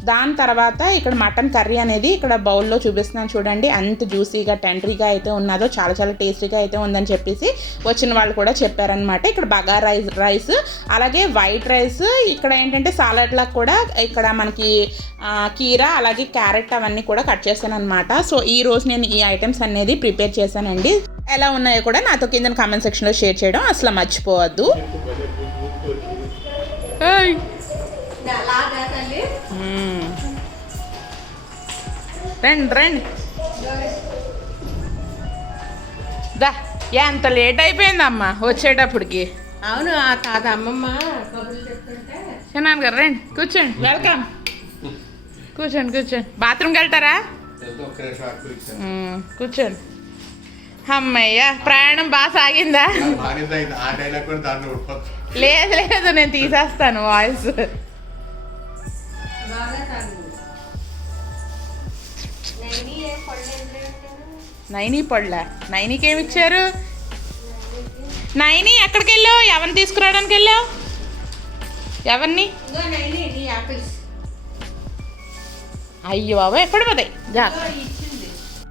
దాని తర్వాత ఇక్కడ మటన్ కర్రీ అనేది ఇక్కడ బౌల్లో చూపిస్తున్నాను చూడండి, ఎంత జ్యూసీగా టెండరీగా అయితే ఉన్నదో, చాలా చాలా టేస్టీగా అయితే ఉందని చెప్పేసి వచ్చిన వాళ్ళు కూడా చెప్పారనమాట. ఇక్కడ బగారా రైస్ అలాగే వైట్ రైస్, ఇక్కడ ఏంటంటే సాలడ్లకు కూడా ఇక్కడ మనకి కీరా అలాగే క్యారెట్ అవన్నీ కూడా కట్ చేశాను అనమాట. సో ఈ రోజు నేను ఈ ఐటమ్స్ అనేది ప్రిపేర్ చేశానండి. ఎలా ఉన్నాయో కూడా నాతో కింద కామెంట్ సెక్షన్లో షేర్ చేయడం అసలు మర్చిపోవద్దు. రండి దా, ఎంత లేట్ అయిపోయిందమ్మా వచ్చేటప్పటికి. అవును ఆ తాత అమ్మమ్మ కబుర్లు చెప్తుంటే చిన్నాను గారు రండి కూర్చోండి, వెల్కమ్. కూర్చోండి. బాత్రూమ్కి వెళ్తారా? కూర్చోండి. అమ్మయ్య ప్రయాణం బాగా సాగిందా? లేదు నేను తీసేస్తాను వాయిస్. నైనీ పళ్ళ నైనీకి ఏమి ఇచ్చారు? నైనీ ఎక్కడికి వెళ్ళావు? ఎవరిని తీసుకురావడానికి వెళ్ళావు? ఎవరిని? అయ్యో బాబా ఎప్పుడు పోతాయి జా.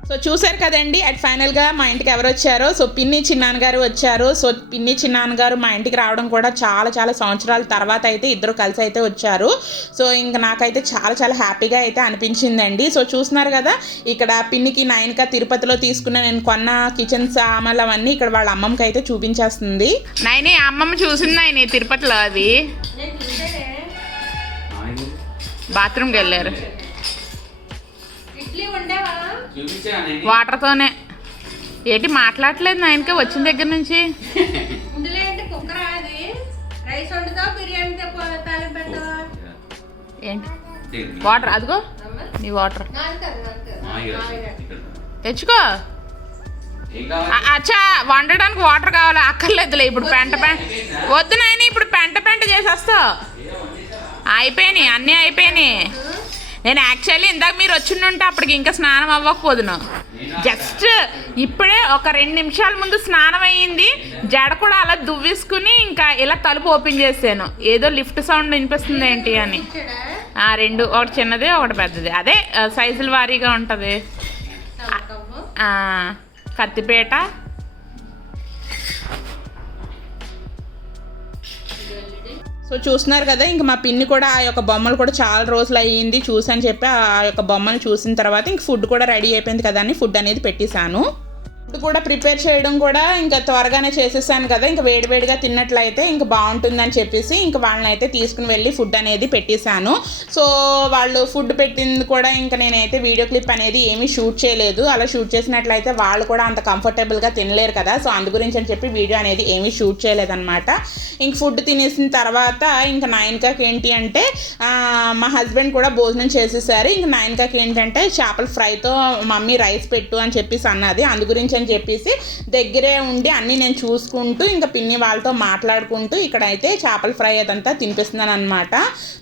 సో చూసారు కదండి, అట్ ఫైనల్గా మా ఇంటికి ఎవరు వచ్చారో. సో పిన్ని చిన్నాన్నగారు వచ్చారు. సో పిన్ని చిన్నాన్నగారు మా ఇంటికి రావడం కూడా చాలా చాలా సంవత్సరాల తర్వాత అయితే ఇద్దరు కలిసి అయితే వచ్చారు. సో ఇంకా నాకైతే చాలా చాలా హ్యాపీగా అయితే అనిపించిందండి. సో చూస్తున్నారు కదా, ఇక్కడ పిన్నికి నైన్గా తిరుపతిలో తీసుకున్న నేను కొన్న కిచెన్ సామాన్లు అవన్నీ ఇక్కడ వాళ్ళ అమ్మమ్మకి అయితే చూపించేస్తుంది. నైని అమ్మమ్మ చూసింది నైని తిరుపతిలో, అది బాత్రూమ్కి వెళ్ళారు వాటర్తోనే. ఏంటి మాట్లాడలేదు నాయనక వచ్చిన దగ్గర నుంచి? ఏంటి వాటర్? అదిగో నీ వాటర్ తెచ్చుకో. అచ్చా వండడానికి వాటర్ కావాలా? అక్కర్లేదులే ఇప్పుడు. పెంట వద్దు నాయన, ఇప్పుడు పెంట చేసేస్తావు. అయిపోయినాయి అన్నీ అయిపోయినాయి. నేను యాక్చువల్లీ ఇందాక మీరు వచ్చిండుంటే అప్పటికి ఇంకా స్నానం అవ్వకపోదును. జస్ట్ ఇప్పుడే ఒక 2 నిమిషాల ముందు స్నానం అయ్యింది. జడ కూడా అలా దువ్వేసుకుని ఇంకా ఇలా తలుపు ఓపెన్ చేశాను. ఏదో లిఫ్ట్ సౌండ్ వినిపిస్తుంది ఏంటి అని. 2, ఒకటి చిన్నది ఒకటి పెద్దది, అదే సైజుల వారీగా ఉంటుంది. కత్తిపేట సో చూస్తున్నారు కదా, ఇంక మా పిన్ని కూడా ఆ యొక్క బొమ్మలు కూడా చాలా రోజులు అయ్యింది చూసని చెప్పి ఆ యొక్క బొమ్మను చూసిన తర్వాత ఇంక ఫుడ్ కూడా రెడీ అయిపోయింది కదా అని ఫుడ్ అనేది పెట్టేశాను. ఫుడ్ కూడా ప్రిపేర్ చేయడం కూడా ఇంకా త్వరగానే చేసేసాను కదా, ఇంకా వేడివేడిగా తిన్నట్లయితే ఇంకా బాగుంటుందని చెప్పేసి ఇంక వాళ్ళని అయితే తీసుకుని వెళ్ళి ఫుడ్ అనేది పెట్టేశాను. సో వాళ్ళు ఫుడ్ పెట్టింది కూడా ఇంకా నేనైతే వీడియో క్లిప్ అనేది ఏమీ షూట్ చేయలేదు. అలా షూట్ చేసినట్లయితే వాళ్ళు కూడా అంత కంఫర్టబుల్గా తినలేరు కదా, సో అందు గురించి అని చెప్పి వీడియో అనేది ఏమీ షూట్ చేయలేదన్నమాట. ఇంక ఫుడ్ తినేసిన తర్వాత ఇంకా 9కి ఏంటి అంటే మా హస్బెండ్ కూడా భోజనం చేసేసారు. ఇంక 9కి ఏంటంటే చేపల ఫ్రైతో మమ్మీ రైస్ పెట్టు అని చెప్పేసి అన్నది. అందు గురించి అని చెప్పేసి దగ్గరే ఉండి అన్నీ నేను చూసుకుంటూ ఇంకా పిన్ని వాళ్ళతో మాట్లాడుకుంటూ ఇక్కడైతే చేపల ఫ్రై అదంతా తినిపిస్తున్నాను అనమాట.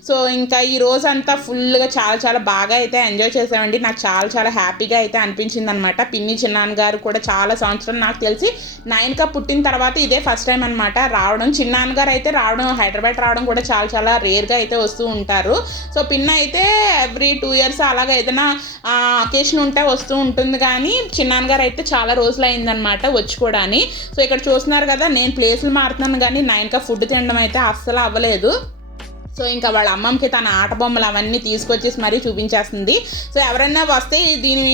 సో ఇంకా ఈ రోజు అంతా ఫుల్గా చాలా చాలా బాగా అయితే ఎంజాయ్ చేసామండి. నాకు చాలా చాలా హ్యాపీగా అయితే అనిపించింది అనమాట. పిన్ని చిన్నాన్నగారు కూడా చాలా సంవత్సరాలు నాకు తెలిసి 9కి పుట్టిన తర్వాత ఇదే ఫస్ట్ టైం అనమాట రావడం. చిన్నాన్నగారు అయితే హైదరాబాద్ రావడం కూడా చాలా చాలా రేర్గా అయితే వస్తూ ఉంటారు. సో పిన్న అయితే ఎవ్రీ 2 years అలాగా ఏదైనా అకేషన్ ఉంటే వస్తూ ఉంటుంది, కానీ చిన్నాన్నగారు అయితే చాలా రోజులు అయిందనమాట వచ్చుకోవడానికి. సో ఇక్కడ చూస్తున్నారు కదా, నేను ప్లేసులు మారుతున్నాను కానీ 9కి ఫుడ్ తినడం అయితే అస్సలు అవ్వలేదు. సో ఇంకా వాళ్ళ అమ్మమ్మకి తన ఆట బొమ్మలు అవన్నీ తీసుకొచ్చేసి మరీ చూపించేస్తుంది. సో ఎవరైనా వస్తే దీని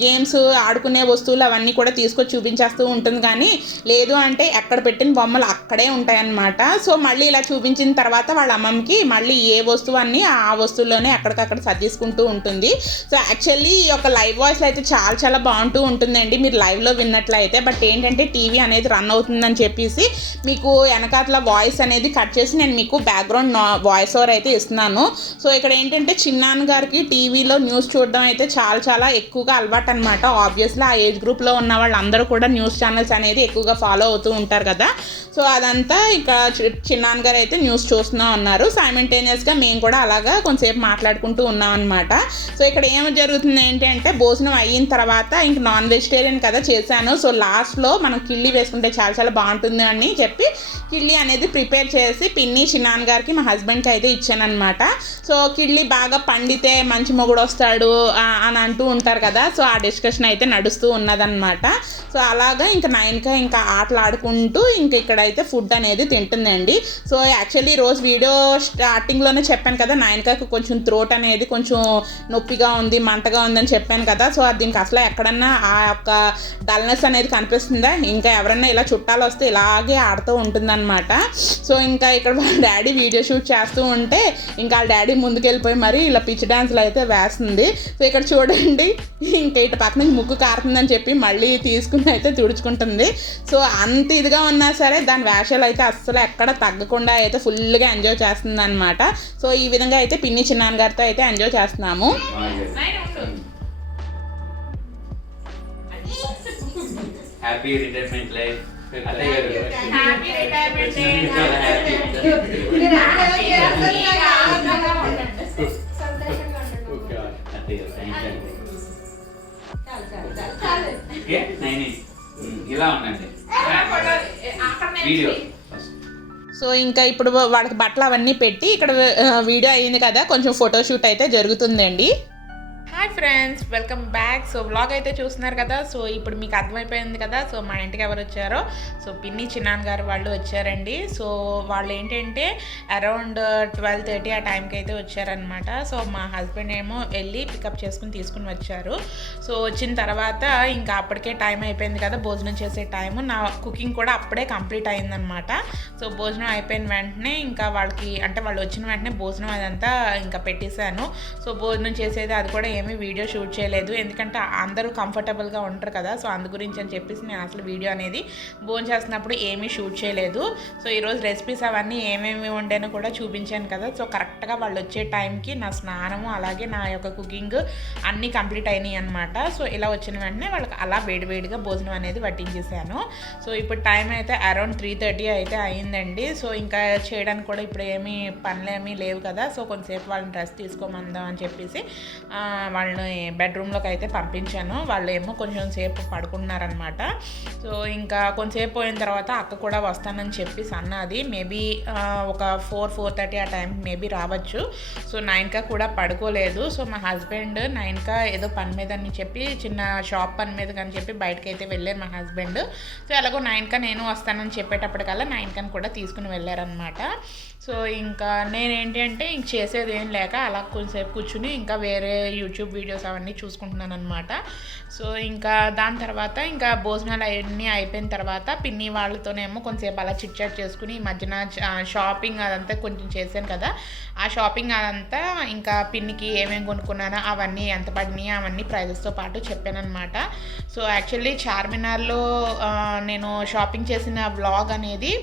గేమ్స్ ఆడుకునే వస్తువులు అవన్నీ కూడా తీసుకొచ్చి చూపించేస్తూ ఉంటుంది, కానీ లేదు అంటే ఎక్కడ పెట్టిన బొమ్మలు అక్కడే ఉంటాయన్నమాట. సో మళ్ళీ ఇలా చూపించిన తర్వాత వాళ్ళ అమ్మమ్మకి మళ్ళీ ఏ వస్తువు అన్నీ ఆ వస్తువుల్లోనే ఎక్కడికక్కడ సర్దేసుకుంటూ ఉంటుంది. సో యాక్చువల్లీ ఈ యొక్క లైవ్ వాయిస్లో అయితే చాలా చాలా బాగుంటూ ఉంటుందండి మీరు లైవ్లో విన్నట్లయితే. బట్ ఏంటంటే టీవీ అనేది రన్ అవుతుందని చెప్పేసి మీకు వెనకాతల వాయిస్ అనేది కట్ చేసి నేను మీకు బ్యాక్గ్రౌండ్ వాయిస్ ఓవర్ అయితే ఇస్తున్నాను. సో ఇక్కడ ఏంటంటే చిన్నాన్న గారికి టీవీలో న్యూస్ చూడడం అయితే చాలా ఎక్కువగా అలవాటు అనమాట. ఆబ్వియస్లీ ఆ ఏజ్ గ్రూప్లో ఉన్న వాళ్ళందరూ కూడా న్యూస్ ఛానల్స్ అనేది ఎక్కువగా ఫాలో అవుతూ ఉంటారు కదా. సో అదంతా ఇక చిన్నాన్న గారు అయితే న్యూస్ చూస్తూ ఉన్నారు. సైమల్టేనియస్గా మేము కూడా అలాగా కొంతసేపు మాట్లాడుకుంటూ ఉన్నాం అనమాట. సో ఇక్కడ ఏమి జరుగుతుంది ఏంటంటే భోజనం అయిన తర్వాత ఇంక నాన్ వెజిటేరియన్ కదా చేశాను. సో లాస్ట్లో మనం కిళ్ళి వేసుకుంటే చాలా బాగుంటుంది అని చెప్పి కిళ్ళి అనేది ప్రిపేర్ చేసి పిన్ని చిన్నాన్న గారికి మా హస్బెండ్కి అయితే ఇచ్చానమాట. సో కిళ్ళి బాగా పండితే మంచి మొగుడు వస్తాడు అని అంటూ ఉంటారు కదా. సో ఆ డిస్కషన్ అయితే నడుస్తూ ఉన్నదన్నమాట. సో అలాగా ఇంకా నైన్కా ఇంకా ఆటలాడుకుంటూ ఇంకా ఇక్కడైతే ఫుడ్ అనేది తింటుందండి. సో యాక్చువల్లీ ఈరోజు వీడియో స్టార్టింగ్లోనే చెప్పాను కదా, నైన్కాకు కొంచెం థ్రోట్ అనేది కొంచెం నొప్పిగా ఉంది, మంటగా ఉందని చెప్పాను కదా. సో అది దీనికి అసలు ఎక్కడన్నా ఆ యొక్క డల్నెస్ అనేది కనిపిస్తుందా, ఇంకా ఎవరన్నా ఇలా చుట్టాలు వస్తే ఇలాగే ఆడుతూ ఉంటుందన్నమాట. సో ఇంకా ఇక్కడ వాళ్ళ డాడీ వీడియో షూట్ చేస్తూ ఉంటే ఇంకా వాళ్ళ డాడీ ముందుకెళ్ళిపోయి మరి ఇలా పిచ్చి డ్యాన్స్లు అయితే వేస్తుంది. సో ఇక్కడ చూడండి ఇంకా ఇటు పక్క నుంచి ముక్కు కారుతుందని చెప్పి మళ్ళీ తీసుకుని అయితే తుడుచుకుంటుంది. సో అంత ఇదిగా ఉన్నా సరే దాని వేషాలు అయితే అస్సలు ఎక్కడ తగ్గకుండా అయితే ఫుల్గా ఎంజాయ్ చేస్తుంది అనమాట. సో ఈ విధంగా అయితే పిన్ని చిన్నాన్న గారితో అయితే ఎంజాయ్ చేస్తున్నాము. Happy retirement life happy retirement ఇలా ఉండండి వీడియో. సో ఇంకా ఇప్పుడు వాళ్ళకి బట్టలు అవన్నీ పెట్టి ఇక్కడ వీడియో అయింది కదా, కొంచెం ఫోటోషూట్ అయితే జరుగుతుందండి. Hi friends, welcome back. So vlog అయితే చూస్తున్నారు కదా. సో ఇప్పుడు మీకు అర్థమైపోయింది కదా సో మా ఇంటికి ఎవరు వచ్చారో. సో పిన్ని చిన్నాన్న గారు వాళ్ళు వచ్చారండి. సో వాళ్ళు ఏంటంటే అరౌండ్ 12:30 ఆ టైంకి అయితే వచ్చారనమాట. సో మా హస్బెండ్ ఏమో వెళ్ళి పికప్ చేసుకుని తీసుకుని వచ్చారు. సో వచ్చిన తర్వాత ఇంకా అప్పటికే టైం అయిపోయింది కదా, భోజనం చేసే టైము. నా కుకింగ్ కూడా అప్పుడే కంప్లీట్ అయిందనమాట. సో భోజనం అయిపోయిన వెంటనే ఇంకా వాళ్ళకి అంటే వాళ్ళు వచ్చిన వెంటనే భోజనం అదంతా ఇంకా పెట్టేశాను. సో భోజనం చేసేది అది కూడా ఏమీ వీడియో షూట్ చేయలేదు, ఎందుకంటే అందరూ కంఫర్టబుల్గా ఉంటారు కదా. సో అందు గురించి అని చెప్పేసి నేను అసలు వీడియో అనేది భోజనం చేస్తున్నప్పుడు ఏమీ షూట్ చేయలేదు. సో ఈరోజు రెసిపీస్ అవన్నీ ఏమేమి వండానో కూడా చూపించాను కదా. సో కరెక్ట్గా వాళ్ళు వచ్చే టైంకి నా స్నానము అలాగే నా యొక్క కుకింగ్ అన్నీ కంప్లీట్ అయినాయి అనమాట. సో ఇలా వచ్చిన వెంటనే వాళ్ళకి అలా వేడివేడిగా భోజనం అనేది వడ్డించేసాను. సో ఇప్పుడు టైం అయితే అరౌండ్ 3:30 అయితే అయిందండి. సో ఇంకా చేయడానికి కూడా ఇప్పుడు ఏమీ పనులేమీ లేవు కదా. సో కొంతసేపు వాళ్ళని డ్రెస్ తీసుకోమందాం అని చెప్పేసి వాళ్ళని బెడ్రూమ్లోకి అయితే పంపించాను. వాళ్ళు ఏమో కొంచెం సేపు పడుకున్నారనమాట. సో ఇంకా కొంతసేపు పోయిన తర్వాత అక్క కూడా వస్తానని చెప్పేసి అన్నది. మేబీ ఒక 4:30 ఆ టైం మేబీ రావచ్చు. సో నైన్కా కూడా పడుకోలేదు. సో మా హస్బెండ్ నైన్కా ఏదో పని మీద అని చెప్పి చిన్న షాప్ పని మీద అని చెప్పి బయటకు అయితే వెళ్ళారు మా హస్బెండ్. సో ఎలాగో నైన్కా నేను వస్తానని చెప్పేటప్పటికల్లా నైన్కాని కూడా తీసుకుని వెళ్ళారనమాట. సో ఇంకా నేనేంటి అంటే ఇంక చేసేది ఏం లేక అలా కొంచెంసేపు కూర్చుని ఇంకా వేరే యూట్యూబ్ వీడియోస్ అవన్నీ చూసుకుంటున్నాను అనమాట. సో ఇంకా దాని తర్వాత ఇంకా భోజనాలు అవన్నీ అయిపోయిన తర్వాత పిన్ని వాళ్ళతోనేమో కొంచెంసేపు అలా చిట్ చాట్ చేసుకుని ఈ మధ్యన షాపింగ్ అదంతా కొంచెం చేశాను కదా, ఆ షాపింగ్ అదంతా ఇంకా పిన్నికి ఏమేమి కొనుక్కున్నానో అవన్నీ ఎంత పడినాయి అవన్నీ ప్రైజెస్తో పాటు చెప్పాను అనమాట. సో యాక్చువల్లీ చార్మినార్లో నేను షాపింగ్ చేసిన వ్లాగ్ అనేది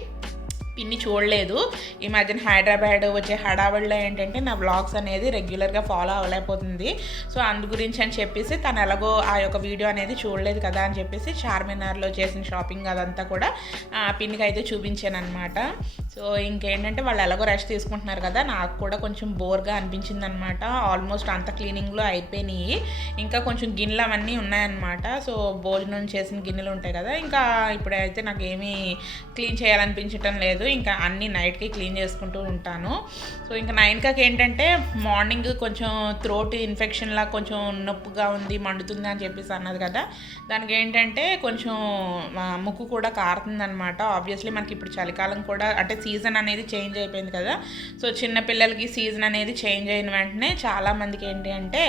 పిన్ని చూడలేదు. ఈ మధ్యన హైదరాబాద్ వచ్చే హడావిడిలో ఏంటంటే నా వ్లాగ్స్ అనేది రెగ్యులర్గా ఫాలో అవ్వలేకపోతుంది. సో అందు గురించి అని చెప్పేసి తను ఎలాగో ఆ యొక్క వీడియో అనేది చూడలేదు కదా అని చెప్పేసి చార్మినార్లో చేసిన షాపింగ్ అదంతా కూడా పిన్నికి అయితే చూపించాను అనమాట. సో ఇంకేంటంటే వాళ్ళు ఎలాగో రెస్ట్ తీసుకుంటున్నారు కదా, నాకు కూడా కొంచెం బోర్గా అనిపించింది అనమాట. ఆల్మోస్ట్ అంత క్లీనింగ్లో అయిపోయినాయి, ఇంకా కొంచెం గిన్నెలు అవన్నీ ఉన్నాయన్నమాట. సో భోజనం చేసిన గిన్నెలు ఉంటాయి కదా, ఇంకా ఇప్పుడైతే నాకు ఏమీ క్లీన్ చేయాలనిపించటం లేదు. ఇంకా అన్ని నైట్కి క్లీన్ చేసుకుంటూ ఉంటాను. సో ఇంకా నైన్కాకి ఏంటంటే మార్నింగ్ కొంచెం థ్రోట్ ఇన్ఫెక్షన్లా కొంచెం నొప్పిగా ఉంది, మండుతుంది అని చెప్పేసి అన్నది కదా, దానికి ఏంటంటే కొంచెం ముక్కు కూడా కారుతుంది అనమాట. ఆబ్వియస్లీ మనకి ఇప్పుడు చలికాలం కూడా అంటే సీజన్ అనేది చేంజ్ అయిపోయింది కదా. సో చిన్నపిల్లలకి సీజన్ అనేది చేంజ్ అయిన వెంటనే చాలామందికి ఏంటి అంటే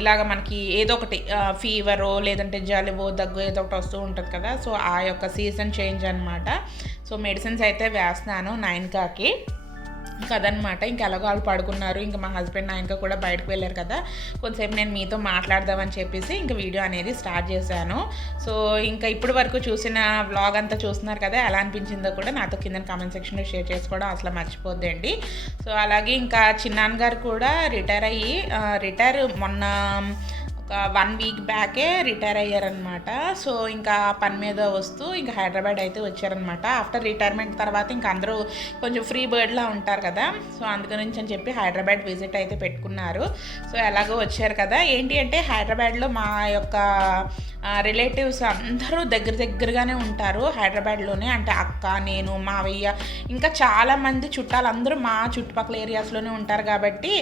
ఇలాగ మనకి ఏదో ఒకటి ఫీవరో లేదంటే జలుబో దగ్గు ఏదో ఒకటి వస్తూ ఉంటుంది కదా. సో ఆ యొక్క సీజన్ చేంజ్ అనమాట. సో మెడిసిన్స్ అయితే వేస్తున్నాను నైన్కాకి. కదనమాట. ఇంక ఎలాగో వాళ్ళు పడుకున్నారు. ఇంకా మా హస్బెండ్ ఆయనతో కూడా బయటకు వెళ్ళారు కదా, కొంతసేపు నేను మీతో మాట్లాడదామని చెప్పేసి ఇంకా వీడియో అనేది స్టార్ట్ చేశాను. సో ఇంకా ఇప్పటి వరకు చూసిన వ్లాగ్ అంతా చూస్తున్నారు కదా, ఎలా అనిపించిందో కూడా నాతో కింద కామెంట్ సెక్షన్లో షేర్ చేసుకోవడం అసలు మర్చిపోద్దండి. సో అలాగే ఇంకా చిన్నాన్న గారు కూడా రిటైర్ మొన్న ఒక 1 వీక్ బ్యాకే రిటైర్ అయ్యారనమాట. సో ఇంకా పని మీద వస్తూ ఇంకా హైదరాబాద్ అయితే వచ్చారనమాట. ఆఫ్టర్ రిటైర్మెంట్ తర్వాత ఇంకా అందరూ కొంచెం ఫ్రీ బర్డ్లా ఉంటారు కదా, సో అందుగురించి అని చెప్పి హైదరాబాద్ విజిట్ అయితే పెట్టుకున్నారు. సో ఎలాగో వచ్చారు కదా. ఏంటి అంటే హైదరాబాద్లో మా యొక్క రిలేటివ్స్ అందరూ దగ్గరగానే ఉంటారు హైదరాబాద్లోనే. అంటే అక్క, నేను, మావయ్య, ఇంకా చాలామంది చుట్టాలు అందరూ మా చుట్టుపక్కల ఏరియాస్లోనే ఉంటారు కాబట్టి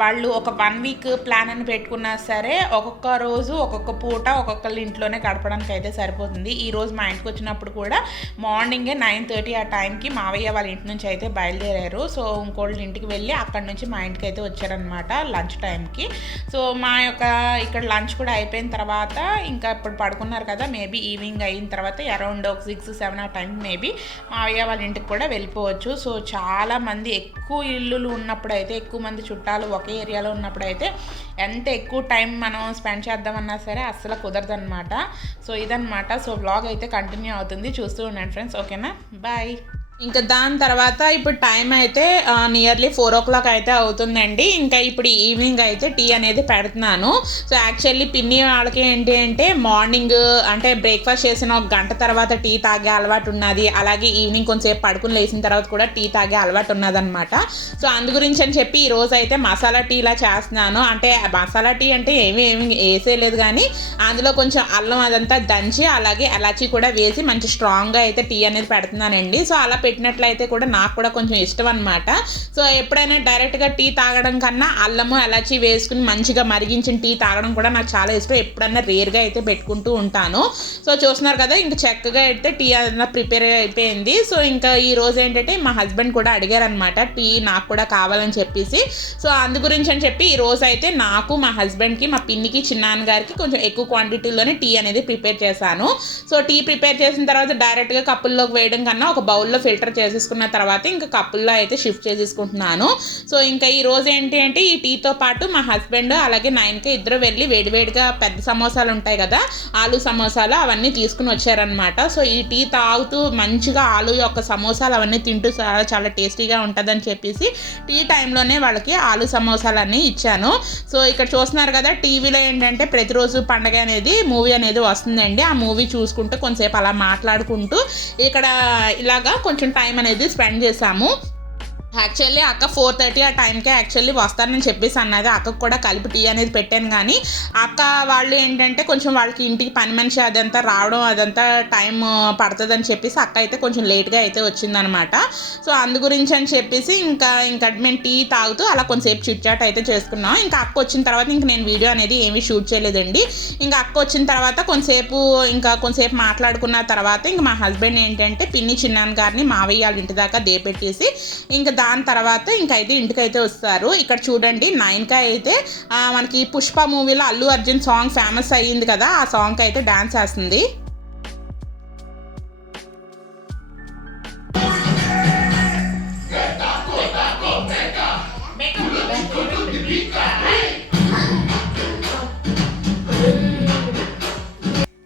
వాళ్ళు ఒక 1 వీక్ ప్లాన్ అని పెట్టుకున్నా సరే ఒక్కొక్క రోజు ఒక్కొక్క పూట ఒక్కొక్కళ్ళ ఇంట్లోనే గడపడానికి అయితే సరిపోతుంది. ఈరోజు మా ఇంటికి వచ్చినప్పుడు కూడా మార్నింగే 9:30 ఆ టైంకి మావయ్య వాళ్ళ ఇంటి నుంచి అయితే బయలుదేరారు. సో ఇంకోళ్ళ ఇంటికి వెళ్ళి అక్కడ నుంచి మా ఇంటికి అయితే వచ్చారనమాట లంచ్ టైంకి. సో మా యొక్క ఇక్కడ లంచ్ కూడా అయిపోయిన తర్వాత ఇంకా ఇప్పుడు పడుకున్నారు కదా, మేబీ ఈవినింగ్ అయిన తర్వాత అరౌండ్ ఒక 6-7 ఆ టైంకి మేబీ మావయ్య వాళ్ళ ఇంటికి కూడా వెళ్ళిపోవచ్చు. సో చాలామంది ఎక్కువ ఇల్లులు ఉన్నప్పుడు అయితే, ఎక్కువ మంది చుట్టాలు ఒకే ఏరియాలో ఉన్నప్పుడు అయితే ఎంత ఎక్కువ టైం మనం స్పెండ్ చేద్దామన్నా సరే అస్సలు కుదరదనమాట. సో ఇదనమాట. సో వ్లాగ్ అయితే కంటిన్యూ అవుతుంది, చూస్తూ ఉండండి ఫ్రెండ్స్. ఓకేనా, బాయ్. ఇంకా దాని తర్వాత ఇప్పుడు టైం అయితే నియర్లీ 4 o'clock అయితే అవుతుందండి. ఇంకా ఇప్పుడు ఈవినింగ్ అయితే టీ అనేది పెడుతున్నాను. సో యాక్చువల్లీ పిన్ని వాళ్ళకి ఏంటి అంటే మార్నింగ్ అంటే బ్రేక్ఫాస్ట్ చేసిన 1 గంట తర్వాత టీ తాగే అలవాటు ఉన్నది. అలాగే ఈవినింగ్ కొంచెంసేపు పడుకుని లేచిన తర్వాత కూడా టీ తాగే అలవాటు ఉన్నదనమాట. సో అందు గురించి అని చెప్పి ఈరోజు అయితే మసాలా టీ ఇలా చేస్తున్నాను. అంటే మసాలా టీ అంటే ఏమీ వేసేయలేదు, కానీ అందులో కొంచెం అల్లం అదంతా దంచి అలాగే ఎలాచీ కూడా వేసి మంచి స్ట్రాంగ్గా అయితే టీ అనేది పెడుతున్నానండి. సో అలా పెట్టినట్లయితే కూడా నాకు కూడా కొంచెం ఇష్టం అనమాట. సో ఎప్పుడైనా డైరెక్ట్గా టీ తాగడం కన్నా అల్లము ఎలాచీ వేసుకుని మంచిగా మరిగించిన టీ తాగడం కూడా నాకు చాలా ఇష్టం. ఎప్పుడన్నా రేర్గా అయితే పెట్టుకుంటూ ఉంటాను. సో చూస్తున్నారు కదా, ఇంకా చక్కగా అయితే టీ అన్న ప్రిపేర్ అయిపోయింది. సో ఇంకా ఈ రోజు ఏంటంటే మా హస్బెండ్ కూడా అడిగారనమాట టీ నాకు కూడా కావాలని చెప్పేసి. సో అందు గురించి అని చెప్పి ఈ రోజు అయితే నాకు, మా హస్బెండ్కి, మా పిన్నికి, చిన్నాన్న గారికి కొంచెం ఎక్కువ క్వాంటిటీలోనే టీ అనేది ప్రిపేర్ చేశాను. సో టీ ప్రిపేర్ చేసిన తర్వాత డైరెక్ట్గా కప్పుల్లోకి వేయడం కన్నా ఒక బౌల్లో ఫిల్టర్ చేసేసుకున్న తర్వాత ఇంకా కప్పుల్లో అయితే షిఫ్ట్ చేసేసుకుంటున్నాను. సో ఇంకా ఈ రోజు ఏంటి అంటే ఈ టీతో పాటు మా హస్బెండ్ అలాగే 9కి ఇద్దరు వెళ్ళి వేడివేడిగా పెద్ద సమోసాలు ఉంటాయి కదా, ఆలు సమోసాలు, అవన్నీ తీసుకుని వచ్చారనమాట. సో ఈ టీ తాగుతూ మంచిగా ఆలు యొక్క సమోసాలు అవన్నీ తింటూ చాలా టేస్టీగా ఉంటుందని చెప్పేసి టీ టైంలోనే వాళ్ళకి ఆలు సమోసాలన్నీ ఇచ్చాను. సో ఇక్కడ చూస్తున్నారు కదా, టీవీలో ఏంటంటే ప్రతిరోజు పండగ అనేది మూవీ అనేది వస్తుందండి. ఆ మూవీ చూసుకుంటూ కొంతసేపు అలా మాట్లాడుకుంటూ ఇక్కడ ఇలాగా కొంచెం టైం అనేది స్పెండ్ చేశాము. యాక్చువల్లీ అక్క 4:30 ఆ టైంకే యాక్చువల్లీ వస్తానని చెప్పేసి అన్నది. అక్కకు కూడా కలిపి టీ అనేది పెట్టాను, కానీ అక్క వాళ్ళు ఏంటంటే కొంచెం వాళ్ళకి ఇంటికి పని మనిషి అదంతా రావడం అదంతా టైం పడుతుందని చెప్పేసి అక్క అయితే కొంచెం లేట్గా అయితే వచ్చిందనమాట. సో అందు గురించి అని చెప్పేసి ఇంకా మేము టీ తాగుతూ అలా కొంచెంసేపు చిట్ చాట్ అయితే చేసుకున్నాం. ఇంకా అక్క వచ్చిన తర్వాత ఇంక నేను వీడియో అనేది ఏమీ షూట్ చేయలేదండి. ఇంకా అక్క వచ్చిన తర్వాత కొంచెంసేపు మాట్లాడుకున్న తర్వాత ఇంకా మా హస్బెండ్ ఏంటంటే పిన్ని, చిన్నాన్న గారిని మావయ్య వాళ్ళ ఇంటి దాకా దేపెట్టేసి ఇంకా దాని తర్వాత ఇంకైతే ఇంటికైతే వస్తారు. ఇక్కడ చూడండి 9కి అయితే మనకి పుష్ప మూవీలో అల్లు అర్జున్ సాంగ్ ఫేమస్ అయ్యింది కదా, ఆ సాంగ్కి అయితే డాన్స్ వేస్తుంది.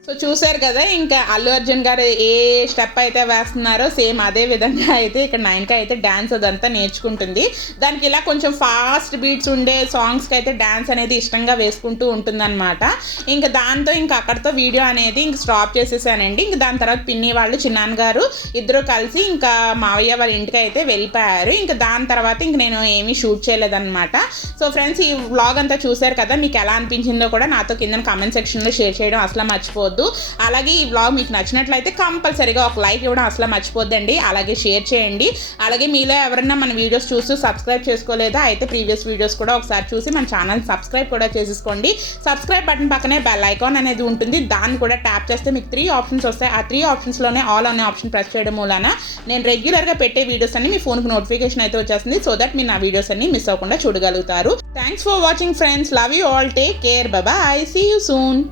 సో చూసారు కదా, ఇంకా అల్లు అర్జున్ గారు ఏ స్టెప్ అయితే వేస్తున్నారో సేమ్ అదే విధంగా అయితే ఇక్కడ 9కి అయితే డ్యాన్స్ అదంతా నేర్చుకుంటుంది. దానికి ఇలా కొంచెం ఫాస్ట్ బీట్స్ ఉండే సాంగ్స్కి అయితే డ్యాన్స్ అనేది ఇష్టంగా వేసుకుంటూ ఉంటుందన్నమాట. ఇంకా దాంతో ఇంకా అక్కడితో వీడియో అనేది ఇంక స్టాప్ చేసేసానండి. ఇంక దాని తర్వాత పిన్ని వాళ్ళు, చిన్నాన్న గారు ఇద్దరు కలిసి ఇంకా మావయ్య వాళ్ళ ఇంటికి అయితే వెళ్ళిపోయారు. ఇంకా దాని తర్వాత ఇంక నేను ఏమీ షూట్ చేయలేదన్నమాట. సో ఫ్రెండ్స్, ఈ వ్లాగ్ అంతా చూసారు కదా, మీకు ఎలా అనిపించిందో కూడా నాతో కింద కామెంట్ సెక్షన్లో షేర్ చేయడం అసలు మర్చిపోవద్దు. అలాగే ఈ వ్లాగ్ మీకు నచ్చినట్లయితే కంపల్సరీగా ఒక లైక్ ఇవ్వడం అసలు మర్చిపోద్దండి. అలాగే షేర్ చేయండి. అలాగే మీలో ఎవరైనా మన వీడియోస్ చూస్తూ సబ్స్క్రైబ్ చేసుకోలేదా అయితే ప్రీవియస్ వీడియోస్ కూడా ఒకసారి చూసి మన ఛానల్ సబ్స్క్రైబ్ కూడా చేసేసుకోండి. సబ్స్క్రైబ్ బటన్ పక్కనే బెల్ ఐకాన్ అనేది ఉంటుంది, దాన్ని కూడా ట్యాప్ చేస్తే మీకు 3 ఆప్షన్స్ వస్తాయి. ఆ 3 ఆప్షన్స్లోనే ఆల్ అనే ఆప్షన్ ప్రెస్ చేయడం మూలన నేను రెగ్యులర్గా పెట్టే వీడియోస్ అన్ని మీ ఫోన్కి నోటిఫికేషన్ అయితే వచ్చేస్తుంది. సో దట్ మీరు నా వీడియోస్ అన్ని మిస్ అవ్వకుండా చూడగలుగుతారు. Thanks for watching friends. Love you all. Take care. Bye. See you soon.